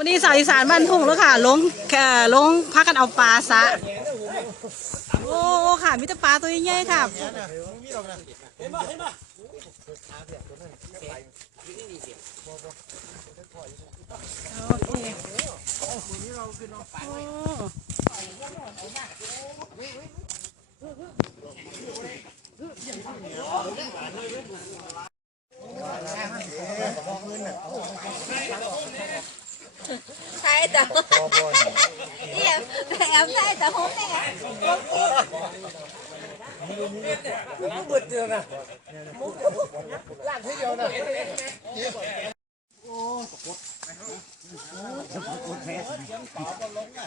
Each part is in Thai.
ันนี้สาวอีสานบ้านทุ่งแล้วค่ะลงเอ่ลงพักกันเอาปลาซะ โอ้ค่ะมิตรปลาตัวใหญ่ๆค่ะโอเคโอ้ ใช่ แต่เนี่ยแต่แอมใช่แต่ผมเนี่ย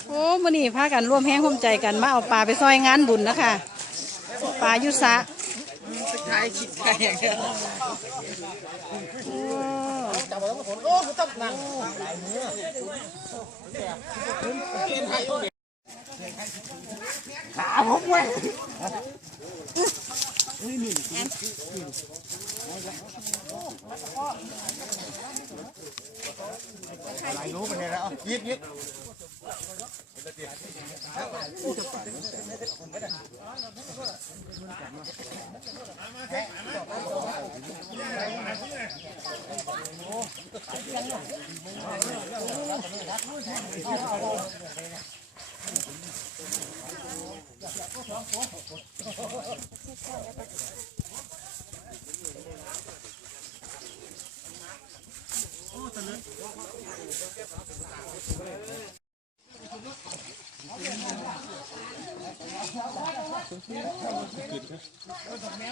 โอ้มื่อนี้พากันร่วมแห้งร่มใจกันมาเอาปลาไปซอยงานบุญนะคะปลายุสะ คิดใครอย่างเดียวโอ้โอ้คือต้องนั่งรู้เป็นไงแล้วยิ lúa bên này đó giết giết Thank you. บยิบมุ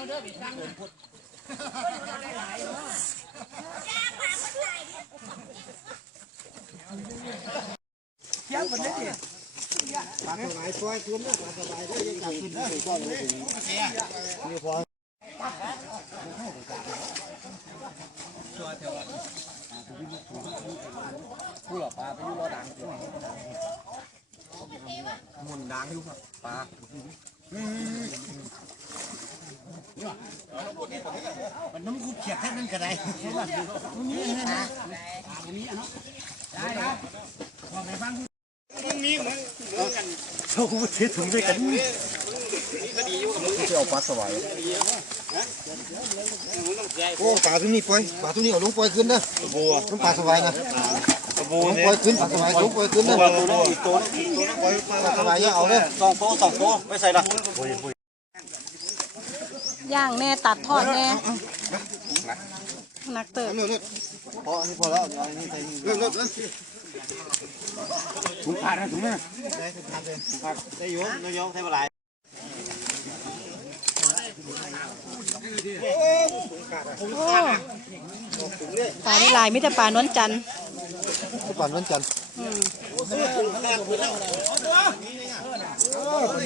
นดั งอยู่ครับปลามันน้ำคุกเขียดให้มันกระไรนี่นะนี่เนาะได้ครับบอกไปบ้างนี่มึงกันเขาพูดเท็จถึงด้วยกันจะเอาปลาสวาย โอ้ปลาตัวนี้ปล่อยปลาตัวนี้เอาลงปล่อยขึ้นนะบัวต้องปลาสวายนะลงปล่อยขึ้นปลาสวายลงปล่อยขึ้นนะอีกตัวอีกตัวปล่อยปลาสวายเอาเลยสองโต๊ะสองโต๊ะไม่ใส่ละย่างแน่ตัดทอดแน่นักเติบพออันนี้พอแล้วเอาอันนี้ใส่เริ่มเริ่มเริ่มถุงขาดนะถุงเนี่ยได้ถุงพันเลยถุงพันได้อยู่น้อยยองใส่ปลาไหล โอ้ปลาที่ลายมิตรปลานวลจันทร์ทุกวันวันจันทร์อืม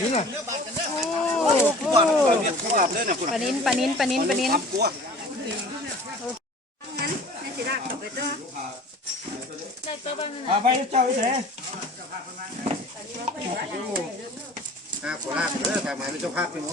นี่ไงโอ้โหปลานินปลานินปลานินปลานินงั้นในสิรักกับไปเตอร์ได้เตอร์บ้างนะเอาไปเจ้าเฉยอ่าโคราชเออแต่หมายเป็นเจ้าภาพเป็น